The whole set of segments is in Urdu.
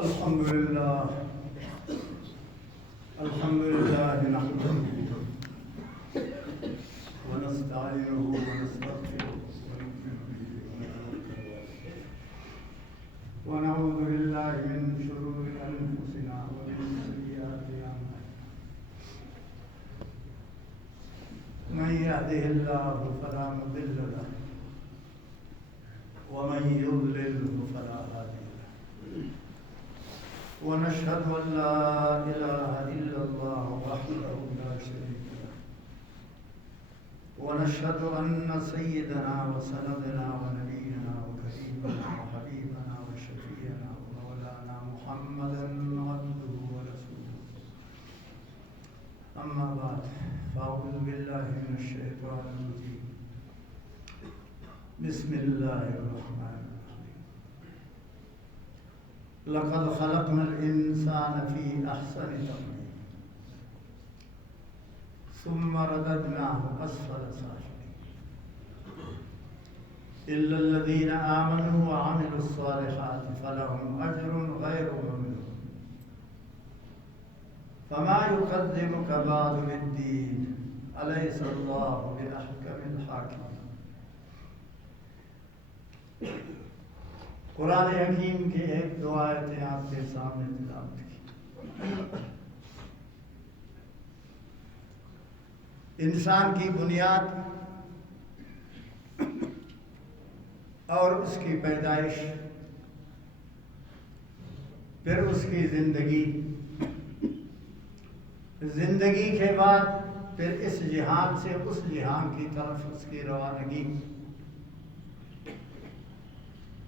الحمد لله نحمده ونستعينه ونستغفره ونؤمن به ونتوكل عليه ونعوذ بالله من شرور انفسنا ومن سيئات اعمالنا من يهده الله فلا مضل له ومن يضلله فلا هادي له ونشهد أن لا إله إلا الله وحده لا شريك له ونشهد أن سيدنا وسندنا ونبينا وكريمنا وحبيبنا وشفيعنا ومولانا محمدا عبده ورسوله أما بعد فأعوذ بالله من الشيطان الرجيم بسم الله الرحمن الرحيم لقد خلقنا الإنسان في أحسن تقويم ثم رددناه أسفل سافلين إلا الذين آمنوا وعملوا الصالحات فلهم أجر غير ممنون فما يقدمك بعد بالدين أليس الله بأحكم الحاكمين. قرآن حکیم کی ایک دو آیتیں آپ کے سامنے تلاوت کی. انسان کی بنیاد اور اس کی پیدائش، پھر اس کی زندگی کے بعد پھر اس جہان سے اس جہان کی طرف اس کی روانگی،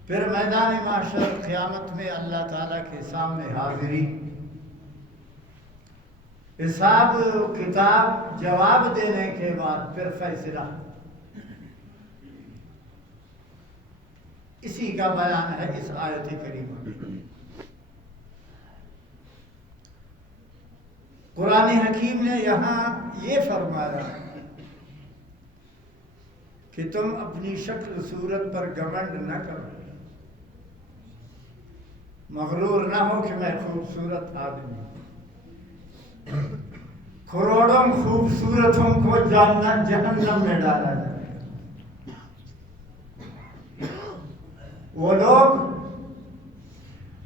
پھر میدان معاشر قیامت میں اللہ تعالیٰ کے سامنے حاضری، حساب کتاب جواب دینے کے بعد پھر فیصلہ. اسی کا بیان ہے اس آیت کریمہ میں. قرآن حکیم نے یہاں یہ فرمایا کہ تم اپنی شکل صورت پر گھمنڈ نہ کرو، مغرور نہ ہو کہ میں خوبصورت آدمی ہوں. کروڑوں خوبصورتوں کو جہنم میں ڈالا جائے. وہ لوگ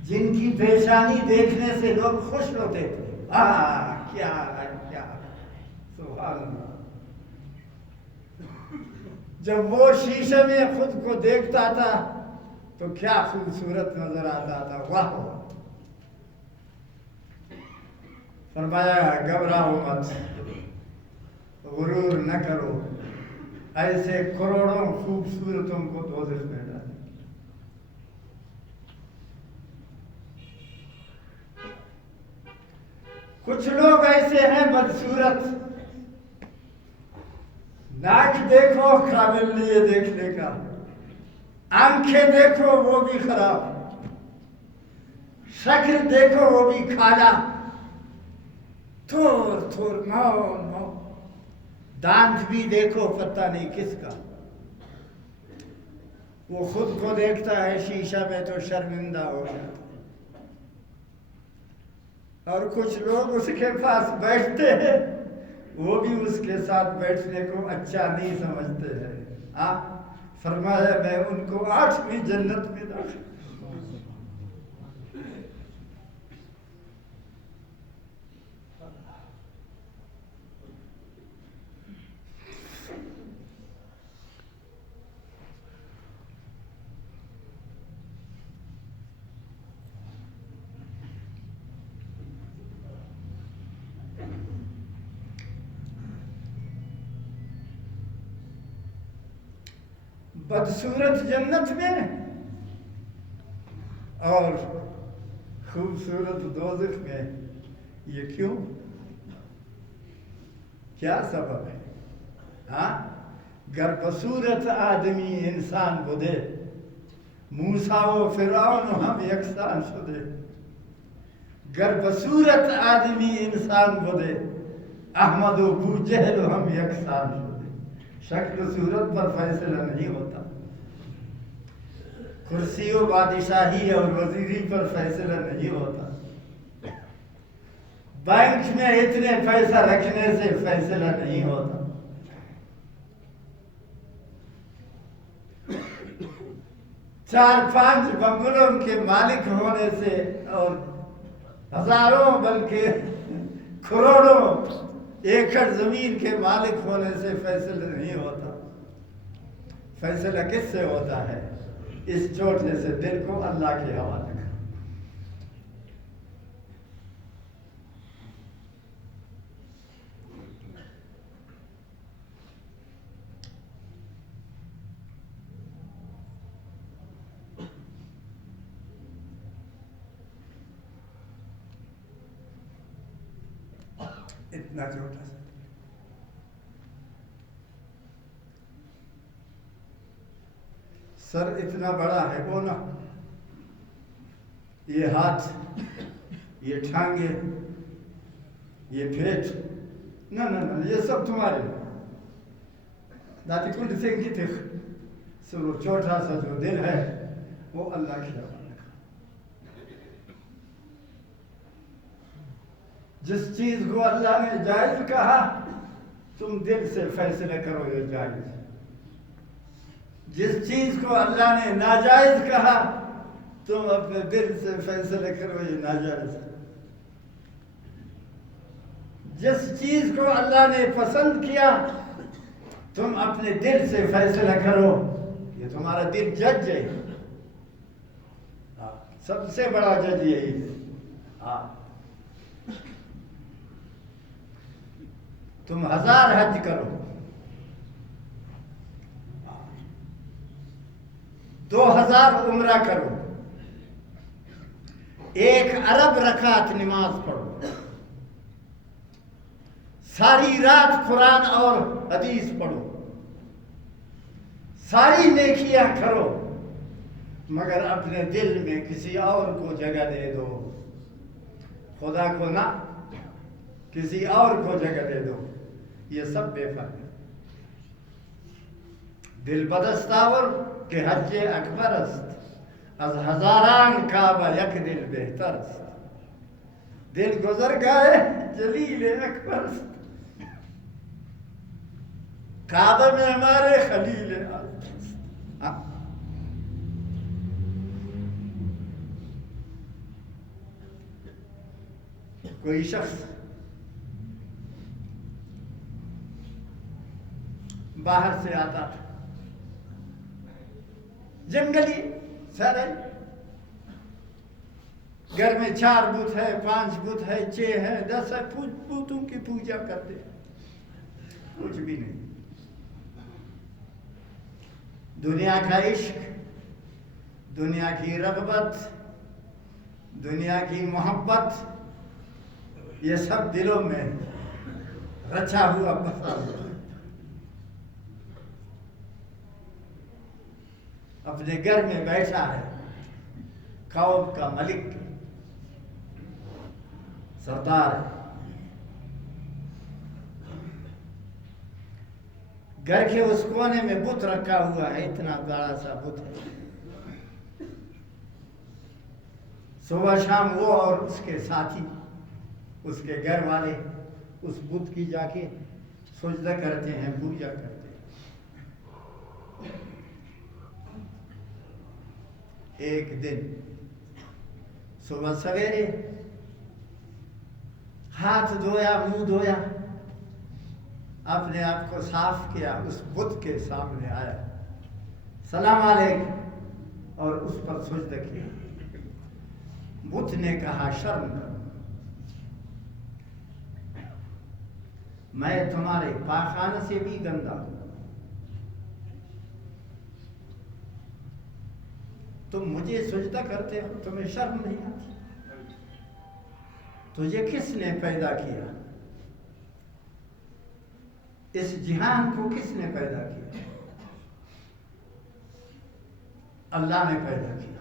جن کی پیشانی دیکھنے سے لوگ خوش ہوتے تھے، کیا سبحان اللہ. جب وہ شیشے میں خود کو دیکھتا تھا تو کیا خوبصورت نظر آتا تھا. واہ. فرمایا گھبراؤ مت، غرور نہ کرو، ایسے کروڑوں خوبصورتوں کو دوزخ میں ڈالیں. کچھ لوگ ایسے ہیں بدصورت، ناک دیکھو قابل نہیں ہے دیکھنے کا، آنکھیں دیکھو وہ بھی خراب، شکل دیکھو وہ بھی کالا، تھور نو، دانت بھی دیکھو پتہ نہیں کس کا. وہ خود کو دیکھتا ہے شیشہ میں تو شرمندہ ہو جاتا ہے. اور کچھ لوگ اس کے پاس بیٹھتے ہیں، وہ بھی اس کے ساتھ بیٹھنے کو اچھا نہیں سمجھتے ہیں. فرمایا میں ان کو 8ویں جنت میں داخل. بدصورت جنت میں اور خوبصورت دوزخ میں. یہ کیوں؟ کیا سبب ہے؟ گر بصورت آدمی انسان بودے، موسیٰ و فرعون ہم یکسان شدے. گر بصورت آدمی انسان بودے، احمد و ابو جہل ہم یکسان شدے. شکل صورت پر فیصلہ نہیں ہوتا. کرسی و بادشاہی اور وزیری پر فیصلہ نہیں ہوتا، بینک میں اتنے پیسہ رکھنے سے فیصلہ نہیں ہوتا، چار پانچ بنگلوں کے مالک ہونے سے اور ہزاروں بلکہ کروڑوں ایکڑ زمین کے مالک ہونے سے فیصلہ نہیں ہوتا۔ فیصلہ کس سے ہوتا ہے؟ اس چھوٹے سے دل کو اللہ کے حوالے کرو۔ اتنا چھوٹا سا سر اتنا بڑا ہے وہ نا، یہ ہاتھ، یہ ٹھانگے، یہ پیٹ، نہ نہ نہ، یہ سب تمہارے داتی کنڈ سنگھ کی تک سر وہ چھوٹا سا جو دل ہے وہ اللہ کی حوالے۔ جس چیز کو اللہ نے جائز کہا تم دل سے فیصلہ کرو یہ جائز، جس چیز کو اللہ نے ناجائز کہا تم اپنے دل سے فیصلہ کرو یہ ناجائز، جس چیز کو اللہ نے پسند کیا تم اپنے دل سے فیصلہ کرو یہ تمہارا دل جج ہے، سب سے بڑا جج یہی ہے۔ تم 1000 حج کرو، 2000 عمرہ کرو، 1 ارب رکعت نماز پڑھو، ساری رات قرآن اور حدیث پڑھو، ساری نیکیاں کرو، مگر اپنے دل میں کسی اور کو جگہ دے دو، خدا کو نہ کسی اور کو جگہ دے دو، یہ سب بے فرق ہے۔ دل بدستاور کہ حج اکبر است، از ہزاران کعبہ یک دل بہتر است، دل گزر گئے جلیل اکبر است، کعبہ میں ہمارے خلیل است۔ کوئی شخص باہر سے آتا تھا، جنگلی سارے، گھر میں 4 بت ہے، 5 بت ہے، 6 ہے، 10 ہے، بتوں کی پوجا کرتے، کچھ بھی نہیں۔ دنیا کا عشق، دنیا کی رغبت، دنیا کی محبت، یہ سب دلوں میں رچا ہوا بسا ہوا، اپنے گھر میں بیٹھا ہے، قوم کا ملک سردار ہے، گھر کے اس کونے میں بت رکھا ہوا ہے، اتنا بڑا سا بت ہے، صبح شام وہ اور اس کے ساتھی، اس کے گھر والے اس بت کی جا کے سجدہ کرتے ہیں، پوجا کرتے ہیں۔ ایک دن صبح سویرے ہاتھ دھویا، منہ دھویا، اپنے آپ کو صاف کیا، اس بت کے سامنے آیا، سلام علیکم، اور اس پر سجدہ کیا۔ بت نے کہا شرم کرو، میں تمہارے پاخانہ سے بھی گندا ہوں، تم مجھے سجدہ کرتے ہو، تمہیں شرم نہیں آتی؟ تجھے کس نے پیدا کیا؟ اس جہان کو کس نے پیدا کیا؟ اللہ نے پیدا کیا۔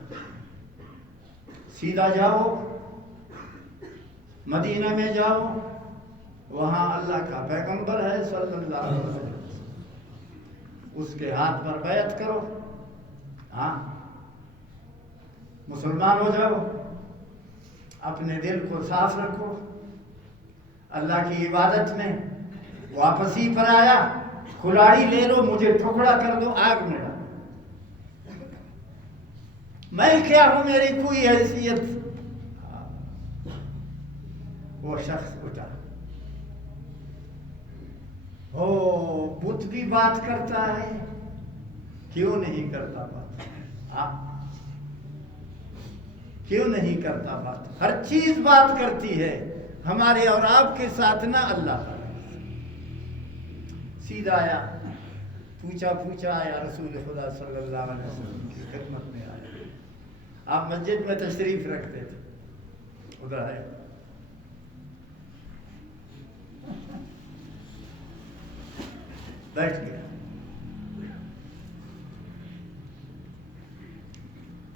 سیدھا جاؤ، مدینہ میں جاؤ، وہاں اللہ کا پیغمبر ہے صلی اللہ علیہ وسلم، اس کے ہاتھ پر بیعت کرو، ہاں مسلمان ہو جاؤ، اپنے دل کو صاف رکھو، اللہ کی عبادت میں واپس ہی پر آیا، کھلاڑی لے لو، مجھے ٹکڑا کر دو، آگ میں ڈالو، میں کیا ہوں، میری کوئی حیثیت۔ وہ شخص اٹھا، او بت بھی بات کرتا ہے، کیوں نہیں کرتا بات؟ کیوں نہیں کرتا بات؟ ہر چیز بات کرتی ہے، ہمارے اور آپ کے ساتھ نہ اللہ تعالیٰ۔ سیدھا آیا، پوچھا آیا، رسول خدا صلی اللہ علیہ وسلم کی خدمت میں آیا۔ آپ مسجد میں تشریف رکھتے تھے، ادھر ہے، بیٹھ گیا،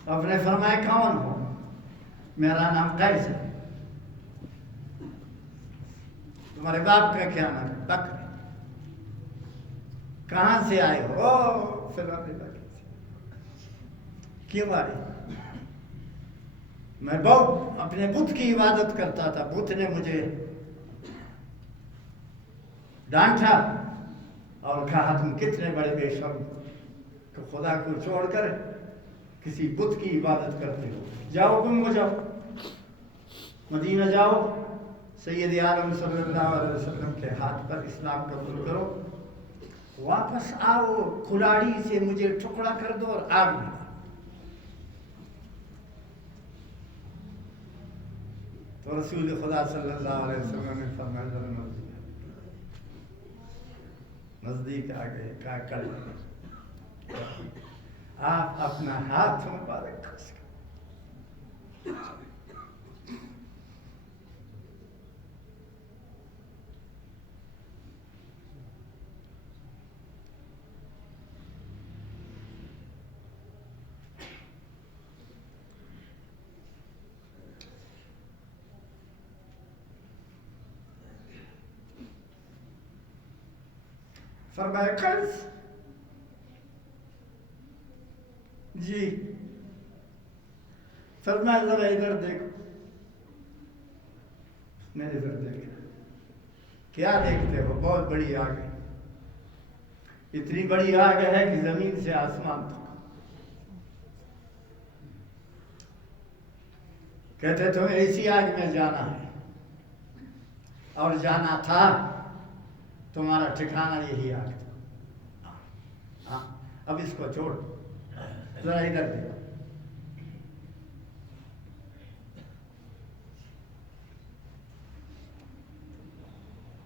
آپ نے فرمایا کون ہو؟ میرا نام قیس ہے۔ تمہارے باپ کا کیا نام ہے؟ بکر۔ کہاں سے آئے ہو؟ او فلاں علاقے سے۔ کیوں آئے؟ میں بہت اپنے بت کی عبادت کرتا تھا، بت نے مجھے ڈانٹا اور کہا تم کتنے بڑے بے شرم کہ خدا کو چھوڑ کر کسی بت کی عبادت کرتے ہو، جاؤ گم ہو جاؤ، مدینہ جاؤ، سید عالم صلی اللہ علیہ وسلم کے ہاتھ پر اسلام قبول کرو، واپس آؤ، کھلاڑی سے مجھے ٹکڑا کر دو اور آگ میں۔ تو رسول خدا صلی اللہ علیہ وسلم نے فرمایا ذرا نزدیک آ گئے، کہا کر آپ اپنا ہاتھ مبارک کر سکتے۔ فرمایا قیس جی، فرمایا ذرا ادھر دیکھو، میں ادھر دیکھا، کیا دیکھتے ہو؟ بہت بڑی آگ ہے، اتنی بڑی آگ ہے کہ زمین سے آسمان تک۔ کہتے تمہیں اسی آگ میں جانا ہے اور جانا تھا، تمہارا ٹھکانہ یہی آگ تھا۔ ہاں اب اس کو چھوڑ، ذرا ادھر دیکھو۔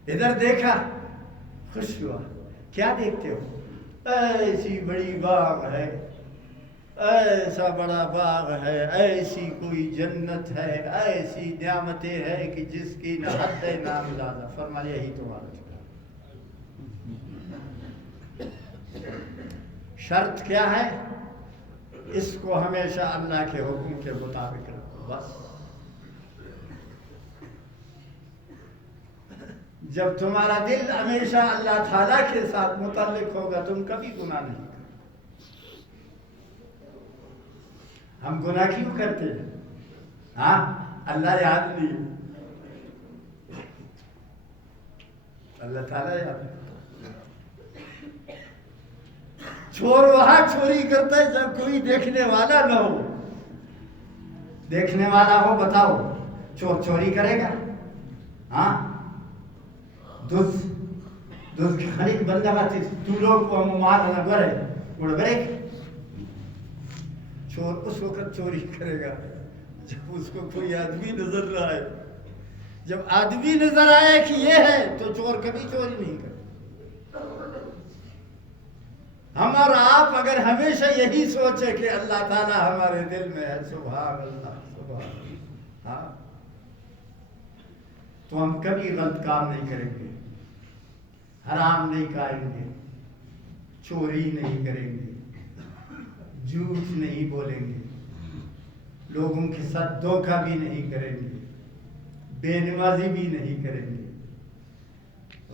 ادھر دیکھا، خوش ہوا۔ کیا دیکھتے ہو؟ ایسی بڑی باغ ہے، ایسا بڑا باغ ہے، ایسی کوئی جنت ہے، ایسی نعمتیں ہے کہ جس کی نہ حد ہے نہ اندازہ۔ فرمایا یہی تمہارا ٹھکانہ۔ شرط کیا ہے؟ اس کو ہمیشہ اللہ کے حکم کے مطابق رکھو، بس۔ جب تمہارا دل ہمیشہ اللہ تعالیٰ کے ساتھ متعلق ہوگا، تم کبھی گناہ نہیں کرو۔ ہم گناہ کیوں کرتے ہیں؟ ہاں اللہ یاد نہیں، اللہ تعالیٰ یاد نہیں۔ چور وہاں چوری کرتا ہے جب کوئی دیکھنے والا نہ ہو۔ دیکھنے والا ہو، بتاؤ چور چوری کرے گا؟ ہاں دز خریق بندہ بات تو لوگ کو ہم مار نہ گرے اڑ گرے۔ چور اس وقت چوری کرے گا جب اس کو کوئی آدمی نظر نہ آئے۔ جب آدمی نظر آئے کہ یہ ہے تو چور کبھی چوری نہیں کرے۔ ہم اور آپ اگر ہمیشہ یہی سوچے کہ اللہ تعالیٰ ہمارے دل میں ہے، سبحان اللہ سبحان اللہ، ہاں، تو ہم کبھی غلط کام نہیں کریں گے، حرام نہیں کھائیں گے، چوری نہیں کریں گے، جھوٹ نہیں بولیں گے، لوگوں کے ساتھ دھوکہ بھی نہیں کریں گے، بے نمازی بھی نہیں کریں گے،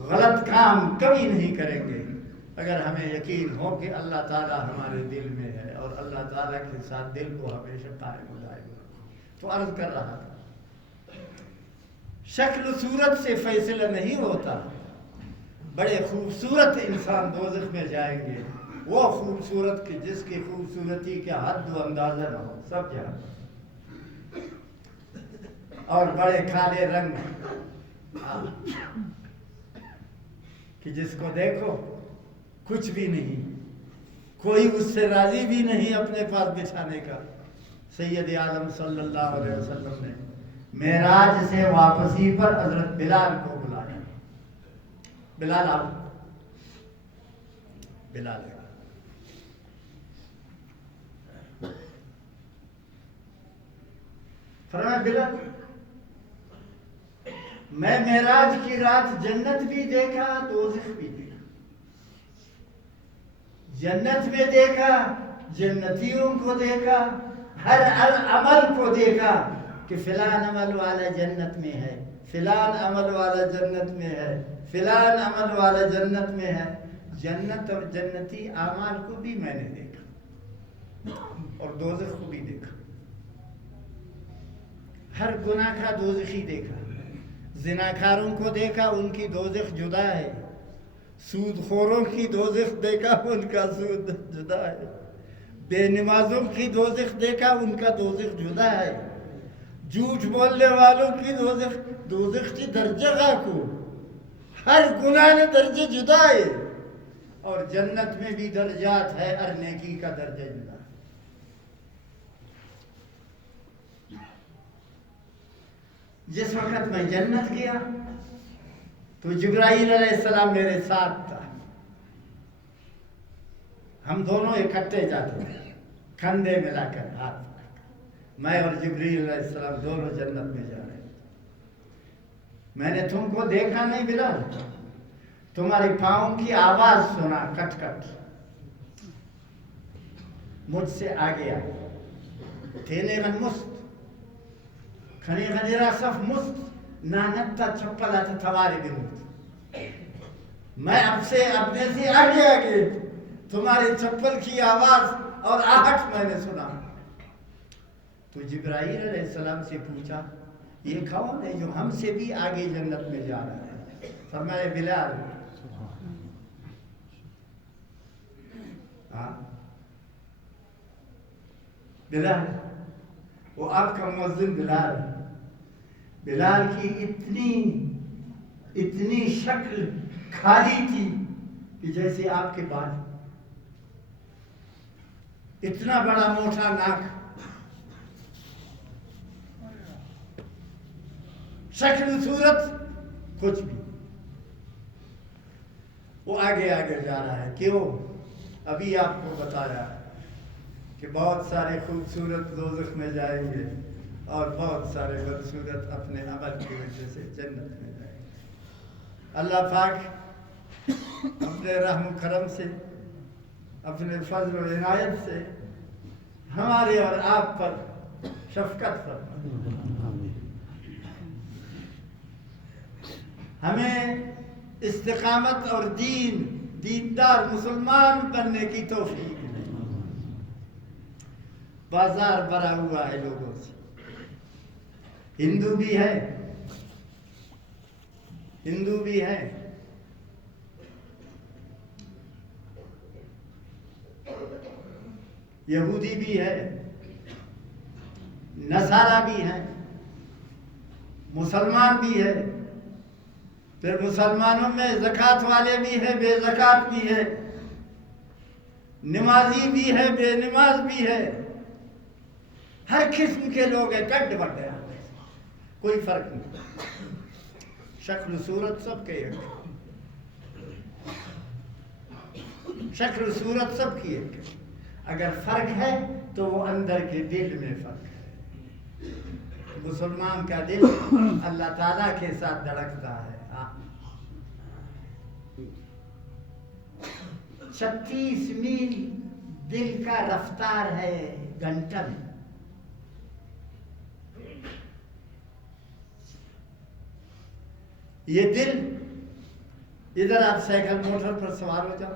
غلط کام کبھی نہیں کریں گے۔ اگر ہمیں یقین ہو کہ اللہ تعالیٰ ہمارے دل میں ہے اور اللہ تعالیٰ کے ساتھ دل کو ہمیشہ قائم و دائم رکھو. تو عرض کر رہا تھا شکل و صورت سے فیصلہ نہیں ہوتا. بڑے خوبصورت انسان دوزخ میں جائیں گے، وہ خوبصورت کہ جس کی خوبصورتی کا حد و اندازہ نہ ہو، سب جہاں. اور بڑے کالے رنگ کہ جس کو دیکھو کچھ بھی نہیں، کوئی اس سے راضی بھی نہیں اپنے پاس بچھانے کا. سید عالم صلی اللہ علیہ وسلم نے معراج سے واپسی پر حضرت بلال کو بلایا. بلال آؤ. بلال فرمایا بلال میں معراج کی رات جنت بھی دیکھا دوزخ بھی دیکھا. جنت میں دیکھا، جنتیوں کو دیکھا، ہر عمل کو دیکھا کہ فلان عمل والا جنت میں ہے، فلان عمل والا جنت میں ہے، فلان عمل والا جنت میں ہے. جنت اور جنتی اعمال کو بھی میں نے دیکھا اور دوزخ کو بھی دیکھا. ہر گناہ کا دوزخی دیکھا. زناکاروں کو دیکھا، ان کی دوزخ جدا ہے. سود خوروں کی دوزخ دیکھا، ان کا سود جدا ہے. بے نمازوں کی دوزخ دیکھا، ان کا دوزخ جدا ہے. جھوٹ بولنے والوں کی دوزخ کی درجہ کو ہر گناہ نے درجے جدا ہے. اور جنت میں بھی درجات ہے، ہر نیکی کا درجہ جدا ہے. جس وقت میں جنت گیا تو جبرائیل علیہ السلام میرے ساتھ تھا. ہم دونوں اکٹھے جاتے تھے، کندھے ملا کر ہاتھ پکڑ کر. میں اور جبرائیل علیہ السلام دونوں جنت میں جا رہے ہیں. میں نے تم کو دیکھا نہیں بلال، تمہاری پاؤں کی آواز سنا کٹ کٹ. مجھ سے آگے آئے تینے غن مست کھنی غنیرہ صف مست نانتا چپلا تھا تھواری بنت. میں اب سے اپنے سے آگے آگے تمہارے چپل کی آواز اور آہٹ میں نے سنا. تو جبرائیل علیہ السلام سے پوچھا یہ کون ہے جو ہم سے بھی آگے جنت میں جا رہا ہے؟ فرمایا بلال. بلال وہ آپ کا مؤذن بلال. بلال کی اتنی شکل کھاری تھی کہ جیسے آپ کے بال. اتنا بڑا موٹا ناک، شکل صورت کچھ بھی. وہ آگے آگے جا رہا ہے. کیوں؟ ابھی آپ کو بتایا کہ بہت سارے خوبصورت دوزخ میں جائیں گے اور بہت سارے بدصورت اپنے عمل کی وجہ سے جنت میں جائیں گے. اللہ پاک اپنے رحم و کرم سے، اپنے فضل و عنایت سے ہمارے اور آپ پر شفقت فرمائے. ہمیں استقامت اور دیندار مسلمان بننے کی توفیق ہے. بازار بھرا ہوا ہے لوگوں سے. ہندو بھی ہے، یہودی بھی ہے، نصارہ بھی ہے، مسلمان بھی ہے. پھر مسلمانوں میں زکوٰۃ والے بھی ہیں، بے زکوٰۃ بھی ہے، نمازی بھی ہے، بے نماز بھی ہے. ہر قسم کے لوگ ہیں، کٹ بٹ گیا، کوئی فرق نہیں. شکل صورت سب کے ایک، شکل صورت سب کی ایک. اگر فرق ہے تو وہ اندر کے دل میں فرق ہے. مسلمان کا دل اللہ تعالیٰ کے ساتھ دھڑکتا ہے. 36 میل دل کا رفتار ہے گھنٹہ میں. یہ دل، ادھر آپ سائیکل موٹر پر سوار ہو جاؤ،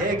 1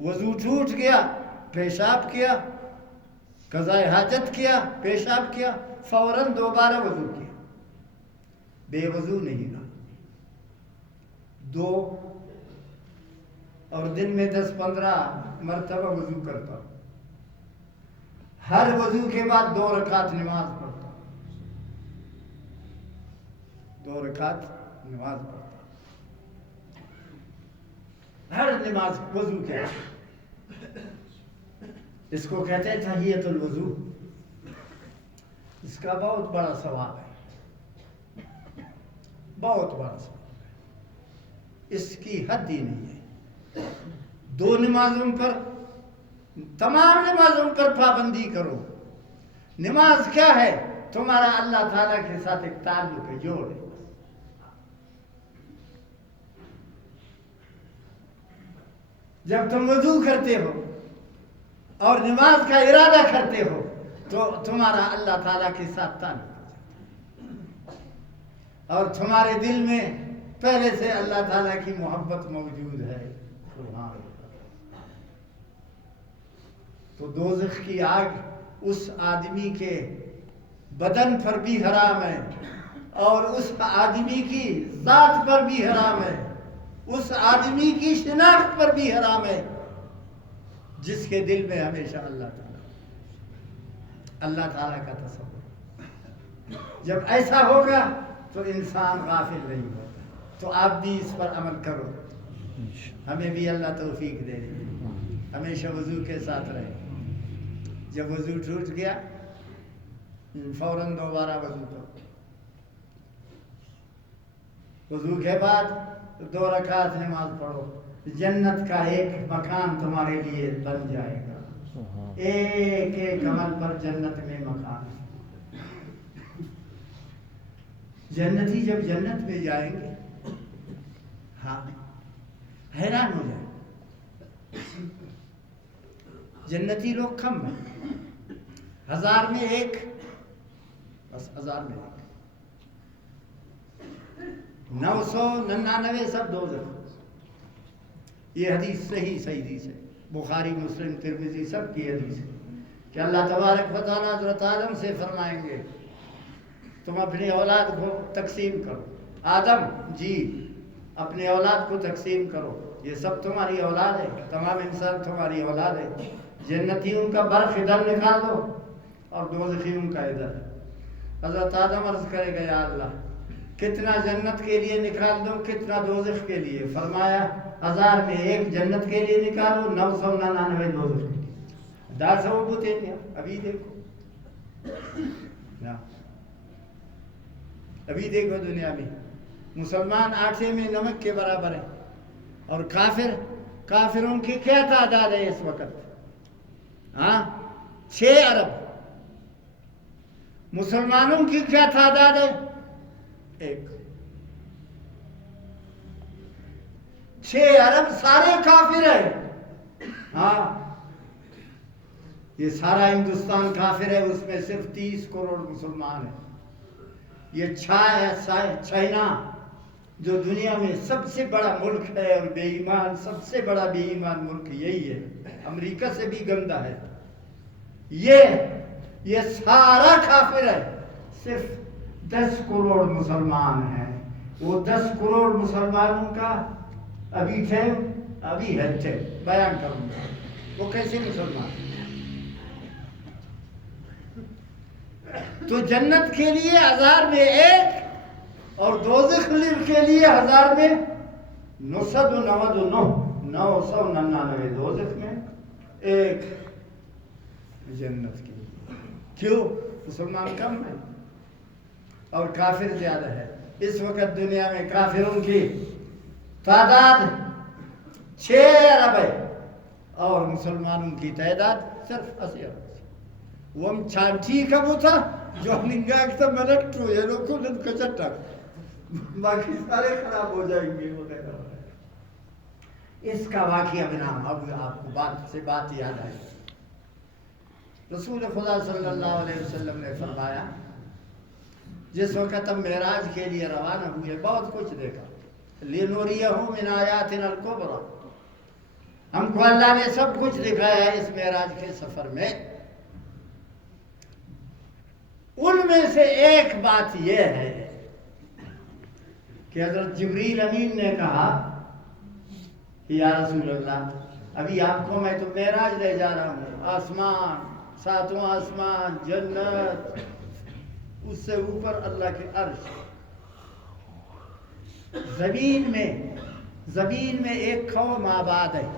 وضو ٹوٹ گیا، پیشاب کیا، قضائے حاجت کیا، پیشاب کیا، فوراً دوبارہ وضو کیا، بے وضو نہیں رہا۔ دو اور دن میں 10-15 مرتبہ وضو کرتا ہوں، ہر وضو کے بعد 2 رکعت نماز پڑھتا ہوں، 2 رکعت نماز پڑھتا ہوں، ہر نماز وضو کے بعد۔ اس کو کہتے ہیں تحیۃ الوضو، اس کا بہت بڑا ثواب ہے، بہت بڑا ثواب ہے، اس کی حد ہی نہیں ہے۔ 2 نمازوں پر، تمام نمازوں پر پابندی کرو۔ نماز کیا ہے؟ تمہارا اللہ تعالیٰ کے ساتھ ایک تعلق ہے، جوڑ ہے۔ جب تم وضو کرتے ہو اور نماز کا ارادہ کرتے ہو تو تمہارا اللہ تعالیٰ کے ساتھ تعلق ہے، اور تمہارے دل میں پہلے سے اللہ تعالیٰ کی محبت موجود ہے۔ سبحان اللہ۔ تو دوزخ کی آگ اس آدمی کے بدن پر بھی حرام ہے، اور اس آدمی کی ذات پر بھی حرام ہے، اس آدمی کی شناخت پر بھی حرام ہے، جس کے دل میں ہمیشہ اللہ تعالیٰ کا تصور۔ جب ایسا ہوگا تو انسان غافل نہیں ہوگا۔ تو آپ بھی اس پر عمل کرو، ہمیں بھی اللہ توفیق دے دے، ہمیشہ وضو کے ساتھ رہے۔ جب وضو ٹوٹ گیا فوراً دوبارہ وضو کرو، وضو کے بعد 2 رکعت نماز پڑھو، جنت کا ایک مکان تمہارے لیے بن جائے گا۔ ایک ایک عمل پر جنت میں مکان ہے۔ جنتی جب جنت میں جائیں گے، ہاں حیران ہو جائیں۔ جنتی لوگ کم ہیں، 1000 میں 1، بس 1000 میں 1، 999 سب دوزخ۔ یہ حدیث صحیح حدیث ہے، بخاری، مسلم، ترمذی سب کی حدیث ہے کہ اللہ تبارک و تعالیٰ حضرت آدم سے فرمائیں گے تم اپنی اولاد کو تقسیم کرو۔ آدم جی اپنے اولاد کو تقسیم کرو، یہ سب تمہاری اولاد ہے، تمام انسان تمہاری اولاد ہے۔ جنتیوں کا برف ادھر نکال دو اور دوزخیوں کا ادھر۔ حضرت آدم عرض کرے گا یا اللہ کتنا جنت کے لیے نکال دو، کتنا دوزخ کے لیے؟ فرمایا 1000 میں 1 جنت کے لیے نکالو، 999 دوزخ کے لیے۔ دا سو بوتیں ابھی دیکھو، ابھی دیکھو دنیا میں مسلمان آٹے میں نمک کے برابر ہیں، اور کافروں کی کیا تعداد ہے اس وقت؟ 6 ارب۔ مسلمانوں کی کیا تعداد ہے؟ 1۔ 6 ارب سارے کافر ہیں۔ یہ سارا ہندوستان کافر ہے، اس میں صرف 30 کروڑ مسلمان ہیں۔ یہ چائنا جو دنیا میں سب سے بڑا ملک ہے اور بے ایمان، سب سے بڑا بے ایمان ملک یہی ہے، امریکہ سے بھی گندا ہے، یہ سارا کافر ہے، صرف 10 کروڑ مسلمان ہیں۔ وہ 10 کروڑ مسلمانوں کا ابھی ہے بیان کروں گا، وہ کیسے مسلمان ہیں۔ تو جنت کے لیے 1000 میں 1 اور دوزخ کے لیے 1000 میں 999 دوزخ میں 1 جنت کے لیے۔ کیوں؟ مسلمان کم ہے اور کافر زیادہ ہے۔ اس وقت دنیا میں کافروں کی تعداد 6 ارب ہے اور مسلمانوں کی تعداد صرف 80 ارب۔ وہ چھانٹی کا وہ تھا جو ننگاک تھا منٹو یہ لوگ کو نن کچٹا باقی سارے خراب ہو جائیں گے وغیرہ۔ اس کا واقعہ بنا اب آپ کو بات یاد آئی۔ رسول خدا صلی اللہ علیہ وسلم نے فرمایا جس وقت ہم معراج کے لیے روانہ ہوئے بہت کچھ دیکھا، لِنُرِيَهُ مِنْ آیَاتِنَا الْكُبْرَى، ہم کو اللہ نے سب کچھ دکھایا ہے اس معراج کے سفر میں. ان میں سے ایک بات یہ ہے کہ حضرت جبریل امین نے کہا کہ یا رسول اللہ ابھی آپ کو میں تو معراج لے جا رہا ہوں, آسمان, ساتواں آسمان, جنت, اس سے اوپر اللہ کے عرش, زمین میں ایک قوم آباد ہے,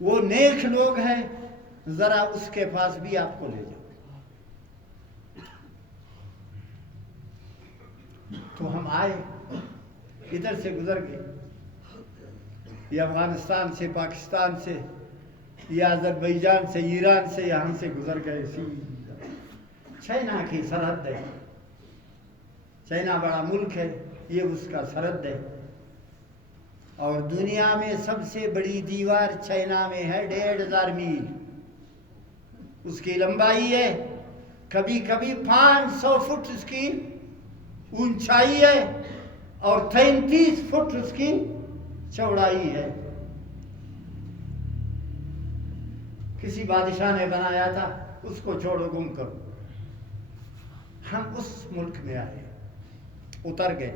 وہ نیک لوگ ہیں, ذرا اس کے پاس بھی آپ کو لے جاؤ. تو ہم آئے, ادھر سے گزر گئے, یہ افغانستان سے, پاکستان سے, یا آذربائیجان سے, ایران سے, یہاں سے گزر گئے سیدھا چائنا کی سرحد ہے. چائنا بڑا ملک ہے, یہ اس کا سرحد ہے, اور دنیا میں سب سے بڑی دیوار چائنا میں ہے 1500 میل, اس کی لمبائی ہے, کبھی کبھی 500 فٹ اس کی اونچائی ہے, اور 33 فٹ اس کی چوڑائی ہے. کسی بادشاہ نے بنایا تھا, اس کو چھوڑو گم کرو. ہم اس ملک میں آئے, اتر گئے.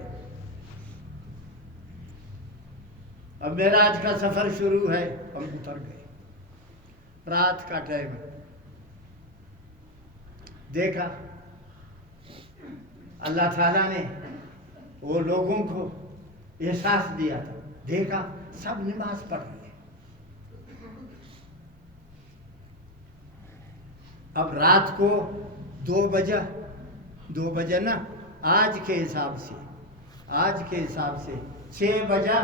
اب معراج کا سفر شروع ہے, ہم اتر گئے, رات کا ٹائم ہے. دیکھا اللہ تعالیٰ نے وہ لوگوں کو احساس دیا تھا, دیکھا سب نماز پڑھ رہے ہیں. اب رات کو 2 بجے نا, آج کے حساب سے 6 بجے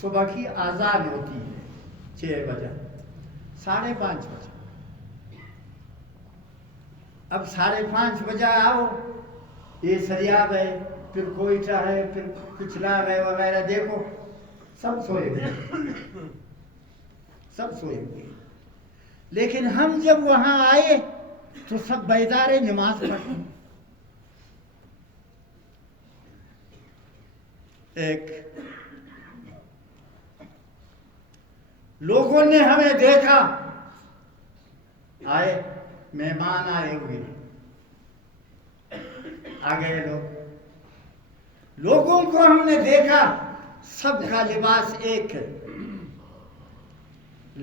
صبح کی آزان ہوتی ہے, 6 بجے, 5:30 بجے. اب 5:30 بجے آؤ, یہ سریاب ہے, پھر کوئٹہ ہے, پھر کچلا ہے وغیرہ, دیکھو سب سوئے ہوئے. لیکن ہم جب وہاں آئے تو سب بیدار نماز پڑھتے. ایک لوگوں نے ہمیں دیکھا, آئے مہمان آئے ہوئے, آ گئے لوگوں کو ہم نے دیکھا, سب کا لباس ایک ہے,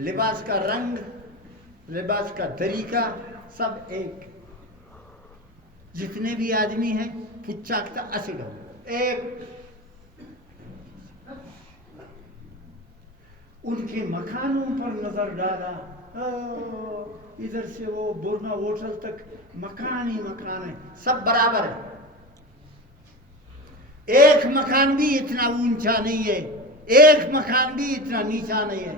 لباس کا رنگ, لباس کا طریقہ سب ایک. جتنے بھی آدمی ہیں پچاکتا اصل ہو ایک. ان کے مکانوں پر نظر ڈالا, ادھر سے وہ بورنا ہوٹل تک مکان ہی مکان ہے, سب برابر ہے. ایک مکان بھی اتنا اونچا نہیں ہے, ایک مکان بھی اتنا نیچا نہیں ہے.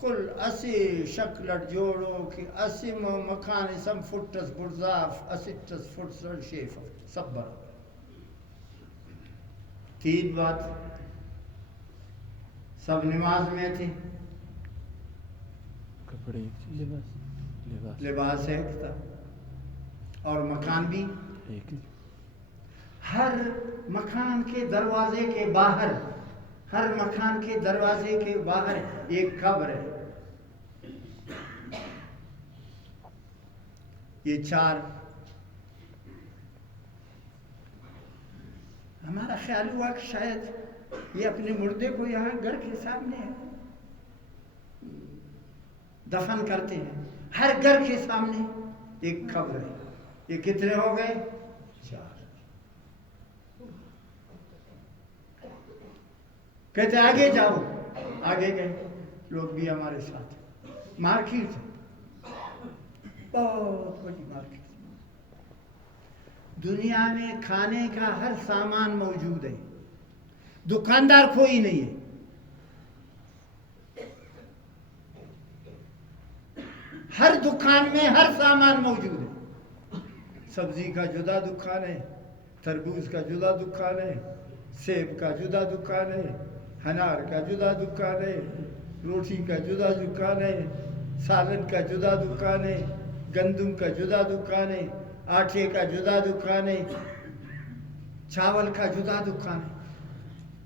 کل 80 شکل جوڑو کہ 80 مکان سم فٹس برزاف 80 فٹ سر شیف, سب برابر. 3 بات, سب نماز میں تھے, کپڑے لباس ایک تھا, اور مکان بھی ایک. ہر مکان کے دروازے کے باہر ایک قبر ہے. یہ 4. ہمارا خیال ہوا کہ شاید یہ اپنے مردے کو یہاں گھر کے سامنے دفن کرتے ہیں. ہر گھر کے سامنے ایک قبر ہے. یہ کتنے ہو گئے؟ 4. کہتے آگے جاؤ, آگے گئے, لوگ بھی ہمارے ساتھ. مارکیٹ, بہت بڑی مارکیٹ. دنیا میں کھانے کا ہر سامان موجود ہے, دکاندار کوئی نہیں ہے. ہر دکان میں ہر سامان موجود ہے. سبزی کا جدا دکان ہے, تربوز کا جدا دکان ہے, سیب کا جدا دکان ہے, انار کا جدا دکان ہے, روٹی کا جدا دکان ہے, سالن کا جدا دکان ہے, گندم کا جدا دکان ہے, آٹے کا جدا دکان ہے, چاول کا جدا دکان ہے.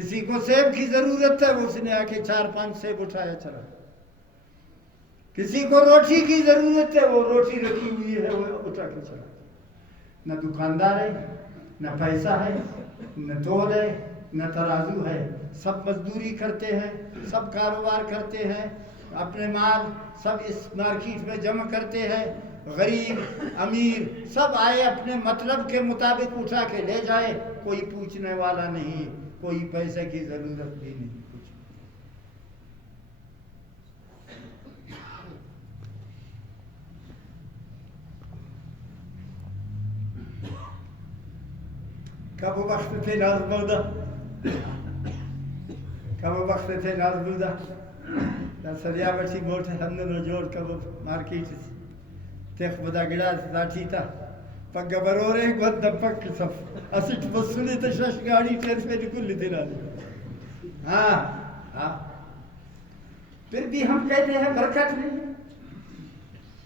کسی کو سیب کی ضرورت ہے، وہ اس نے آ کے 4-5 سیب اٹھایا چلا. کسی کو روٹی کی ضرورت ہے، وہ روٹی رکھی ہوئی ہے وہ اٹھا کے چلا. نہ دکاندار ہے، نہ پیسہ ہے، نہ تول ہے، نہ ترازو ہے. سب مزدوری کرتے ہیں، سب کاروبار کرتے ہیں، اپنے مال سب اس مارکیٹ میں جمع کرتے ہیں. غریب امیر سب آئے اپنے مطلب کے مطابق اٹھا کے لے جائے. کوئی پوچھنے والا نہیں، کوئی پیسے کی ضرورت بھی نہیں. کب وقت تھے نازمودہ، کب وقت تھے نازمودہ سریا بچی موٹے ہندنو جوڑ کب مارکیٹ تیخ بدا گڑا لاٹھی تا پگا برورے گود دپک سب اسٹ بسولی تا شش گاڑی ٹیر پہ نکل لی دینا. ہاں پھر بھی ہم کہتے ہیں برکت نہیں.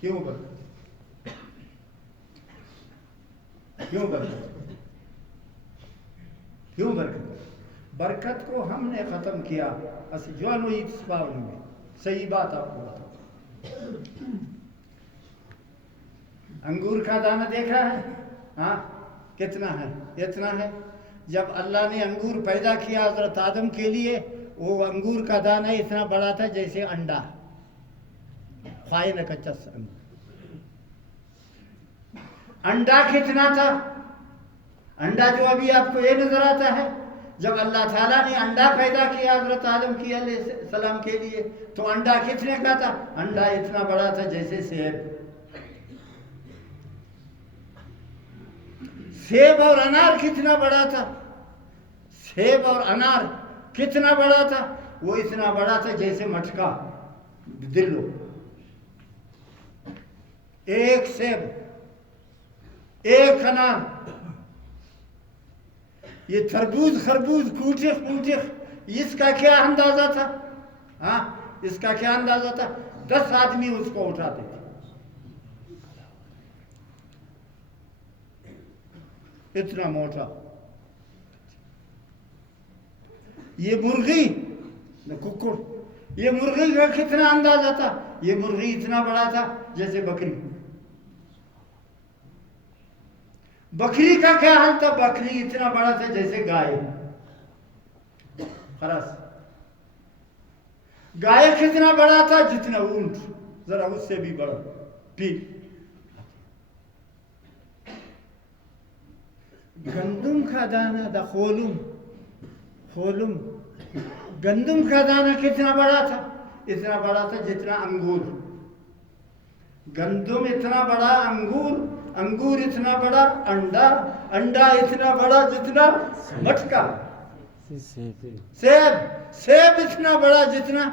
کیوں برکت؟ کیوں برکت؟ کیوں برکت؟ برکت کو ہم نے ختم کیا. اسی جوانو اتسپاو میں صحیح بات آپ کو بتا. انگور کا دانہ دیکھا ہے؟ ہاں کتنا ہے؟ اتنا ہے. جب اللہ نے انگور پیدا کیا حضرت آدم کے لیے، وہ انگور کا دانہ اتنا بڑا تھا جیسے انڈا، کھائے نہ کچا انگور. انڈا کتنا تھا؟ انڈا جو ابھی آپ کو یہ نظر آتا ہے، جب اللہ تعالیٰ نے انڈا پیدا کیا حضرت آدم کی علیہ السلام کے لیے تو انڈا کتنے کا تھا؟ انڈا اتنا بڑا تھا جیسے سیب. سیب اور انار کتنا بڑا تھا؟ سیب اور انار کتنا بڑا تھا؟ وہ اتنا بڑا تھا جیسے مٹکا دلو. ایک سیب، ایک انار. یہ تربوز خربوز کوٹخ موٹخ، اس کا کیا اندازہ تھا؟ ہاں اس کا کیا اندازہ تھا؟ 10 آدمی اس کو اٹھاتے تھے. اتنا موٹا. یہ مرغی ککڑ، یہ مرغی کا کتنا اندازہ تھا؟ یہ مرغی اتنا بڑا تھا جیسے بکری. بکری کا کیا حال تھا؟ بکری اتنا بڑا تھا جیسے گائے. خلاص گائے کتنا بڑا تھا؟ جتنا اونٹ، ذرا اس سے بھی بڑا. پھر گندم کا دانہ دا خولم گندم کا دانہ کتنا بڑا تھا؟ اتنا بڑا تھا جتنا انگور. گندم اتنا بڑا، انگور اتنا بڑا، انڈا اتنا بڑا جتنا مٹکا. سیب اتنا بڑا جتنا.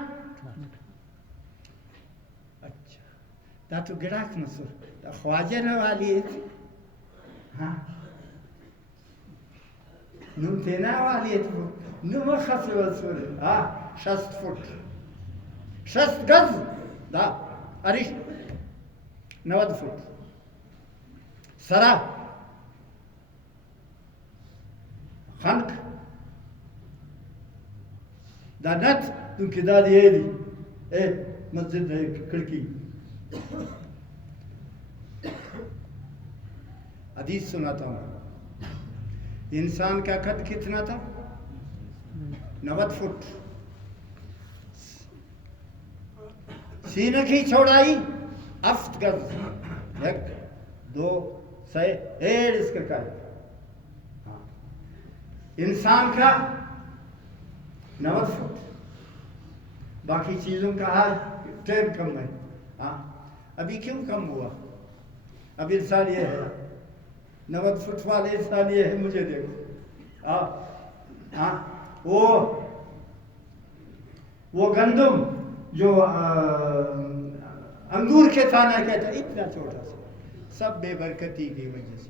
اچھا دا تو گڑاک نصر دا خواجہ نوالی ہے. ہاں نم تینا والی ہے تو نم خصو السور. 60 فٹ 60 گز دا ارش 90 فٹ سرا خنق دا نت تم کی دادی ایلی مسجد ہے کھڑکی. حدیث سناتا ہوں. انسان کا قد کتنا تھا؟ 90 فٹ. سینہ کی چوڑائی 7 گز. 1 2 3 اس کا کیا؟ انسان کا 90 فٹ. باقی چیزوں کا حال ٹائم کم ہے. ابھی کیوں کم ہوا؟ اب انسان یہ ہے 90 فٹ والے انسان یہ ہے. مجھے دیکھو وہ گندم جو انگور کے تھانہ کہتا ہے اتنا چھوٹا سا، سب بے برکتی کی وجہ سے.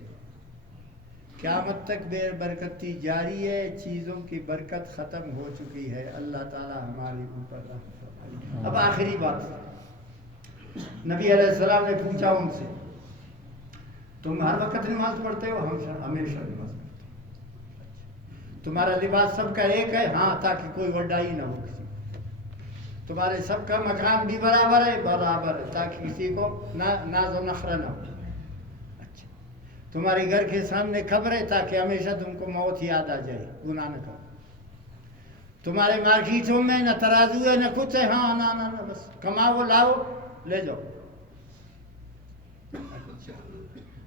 قیامت تک بے برکتی جاری ہے. چیزوں کی برکت ختم ہو چکی ہے. اللہ تعالی ہمارے اوپر رحم فرمائے. اب آخری بات، نبی علیہ السلام نے پوچھا ان سے، تم ہر وقت نماز پڑھتے ہو؟ ہم ہمیشہ نماز پڑھتے ہیں. تمہارا لباس سب کا ایک ہے، ہاں، تاکہ کوئی وڈائی نہ ہو کسی. تمہارے سب کا مکان بھی برابر ہے، تاکہ کسی کو ناز و نخرہ نہ ہو. اچھا، تمہارے گھر کے سامنے قبر ہے تاکہ ہمیشہ تم کو موت یاد آ جائے، گناہ نہ کرو. تمہارے مارکیٹوں میں نہ ترازو ہے نہ کچھ ہے، ہاں نہ بس کماؤ لاؤ لے جاؤ.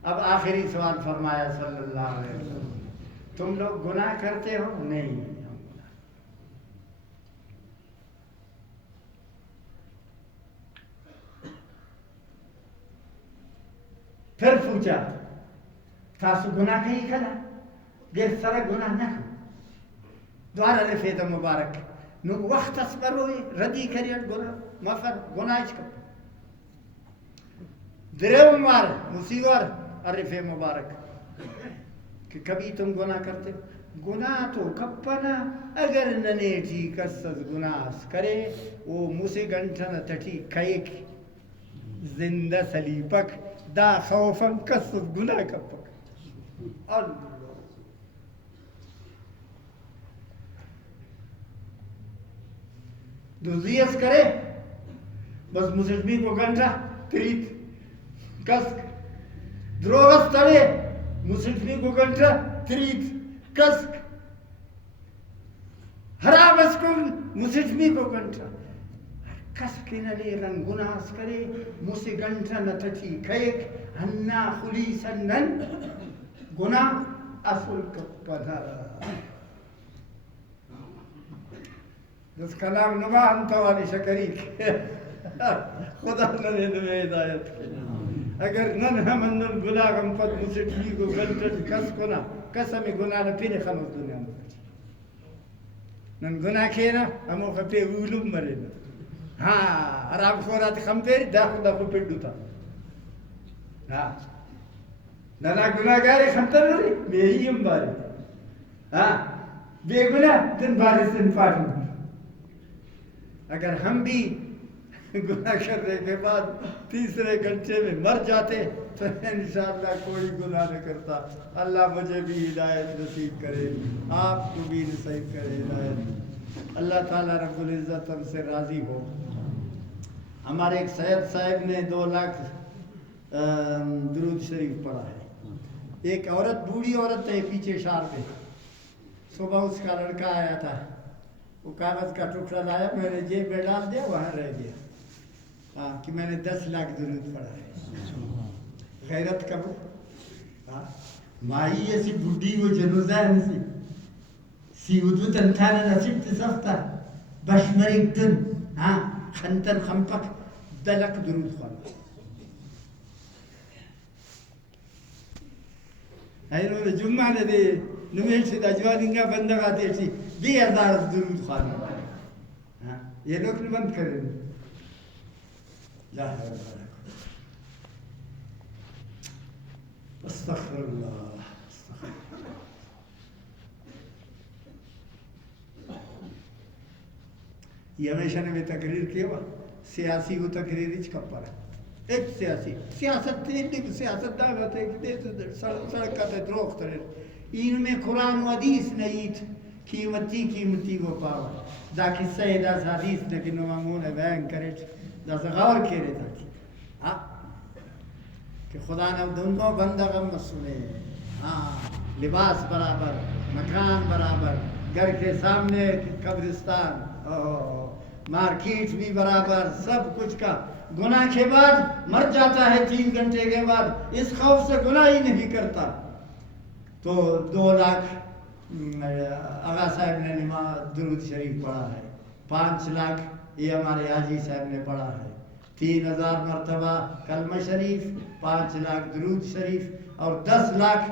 اب آخری سوال فرمایا صلی اللہ علیہ وسلم، تم لوگ گناہ کرتے ہو؟ نہیں. پھر پوچھا تاسو گناہ کہیں کھلا غیر سر گناہ نہ کھو دوارا رفید مبارک نو وقت اسبروی ردی کریٹ گناہ مفر گناہ اچکا دریو مار مسیور عرف مبارک کہ کبھی تم گناہ کرتے ہو؟ گناہ تو کپنا اگر ننیٹی کسز گناہ کرے وہ مسے گنٹھن تٹی کئیک زندہ سلیپک دا خوفن کسز گناہ کپک. دوزیس کرے بس مسلمی کو گنٹھا تریت کسک دروغس تڑے مسلمی کو گنٹھا تریت کسک حرام اسکن مسلمی کو گنٹھا کسک نلے رنگ گناہس کرے مسے گنٹھا نتٹی کئیک ہننا خلیسن نن گناہ اصل کپنا جس کا نام نما انتوانی شکریک خدا نے نمیں ہدایت کی. اگر نن ہم نن گناہ ہم پت مسٹلی کو گنٹر کس کنا قسم گناہ نہ پینے خمس دنیا میں نن گناہ کھینا ہمو خطے علوم مرے نا. ہاں حرام خورات خم پیری دا خدا کو پیڑو تھا. ہاں ننا گناہ گارے خمتر نری میہی ہم بارے. ہاں بے گناہ دن بارے سن فاٹن. اگر ہم بھی گناہ کرنے کے بعد تیسرے گھنٹے میں مر جاتے تو انشاءاللہ کوئی گناہ نہ کرتا. اللہ مجھے بھی ہدایت نصیب کرے، آپ کو بھی نصیب کرے ہدایت. اللہ تعالیٰ رب العزت ہم سے راضی ہو. ہمارے ایک سید صاحب نے 2 لاکھ درود شریف پڑھا ہے. ایک عورت بوڑھی عورت ہے پیچھے شار پہ. صبح اس کا لڑکا آیا تھا، وہ کاغذ کا ٹکڑا لایا، میں نے جیب میں ڈال دیا، وہاں رہ گیا. ہاں کہ میں نے 10 لاکھ درود پڑھا ہے. غیرت کرو. ماہی ایسی بڈی وہ جنوزہ ہے سی ادو تنتھانا نصیب تصفتا بشمرک دن ہاں خنتن خمپک دلک درود خوانا. اینو جمعہ نے دے نمیل سے دجواننگا بندگا دے سی 2000 درود خوانا. یہ لوگ نے بند کریں. لا حول ولا قوة. استغفر اللہ استغفر. یہ ہمیشہ نے میں تقریر کیا ہوا سیاسی کو تقریر اچ کپر ہے. ایک سیاسی سیاست تین سیاست دعوت ہے کہ سڑک کا دروخت رہے ان میں قرآن و حدیث نہیں قیمتی وہ پاوا دا قصہ دا حدیث نے کہ نمامون بیان کرے دا غور کیرے دا ہاں کہ خدا نے دنوں بندگم مسئولے. ہاں لباس برابر، مکان برابر، گھر کے سامنے قبرستان، مارکیٹ بھی برابر، سب کچھ کا. گناہ کے بعد مر جاتا ہے 3 گھنٹے کے بعد، اس خوف سے گناہ ہی نہیں کرتا. تو 2 لاکھ آغا صاحب نے نماز درود شریف پڑھا ہے. 5 لاکھ یہ ہمارے حاجی صاحب نے پڑھا ہے. 3000 مرتبہ کلمہ شریف، 5 لاکھ درود شریف اور 10 لاکھ.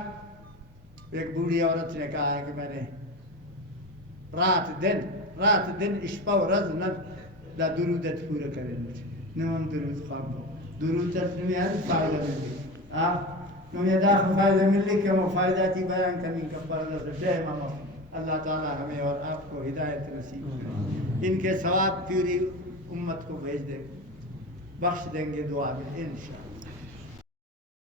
ایک بوڑھی عورت نے کہا ہے کہ میں نے رات دن اشپا و رز دا درودت پورا کریں مجھے نمام درود خواب ہو. درود تسلیم ہے فائدہ ملی. نو یہ داخل فائدہ ملی کہ وہ فائدہ تھی بیان کرنے کا پردہ سے ٹیم ہم. اللہ تعالیٰ ہمیں اور آپ کو ہدایت نصیب کرے. ان کے ثواب پوری امت کو بھیج دیں، بخش دیں گے دعا میں انشاءاللہ.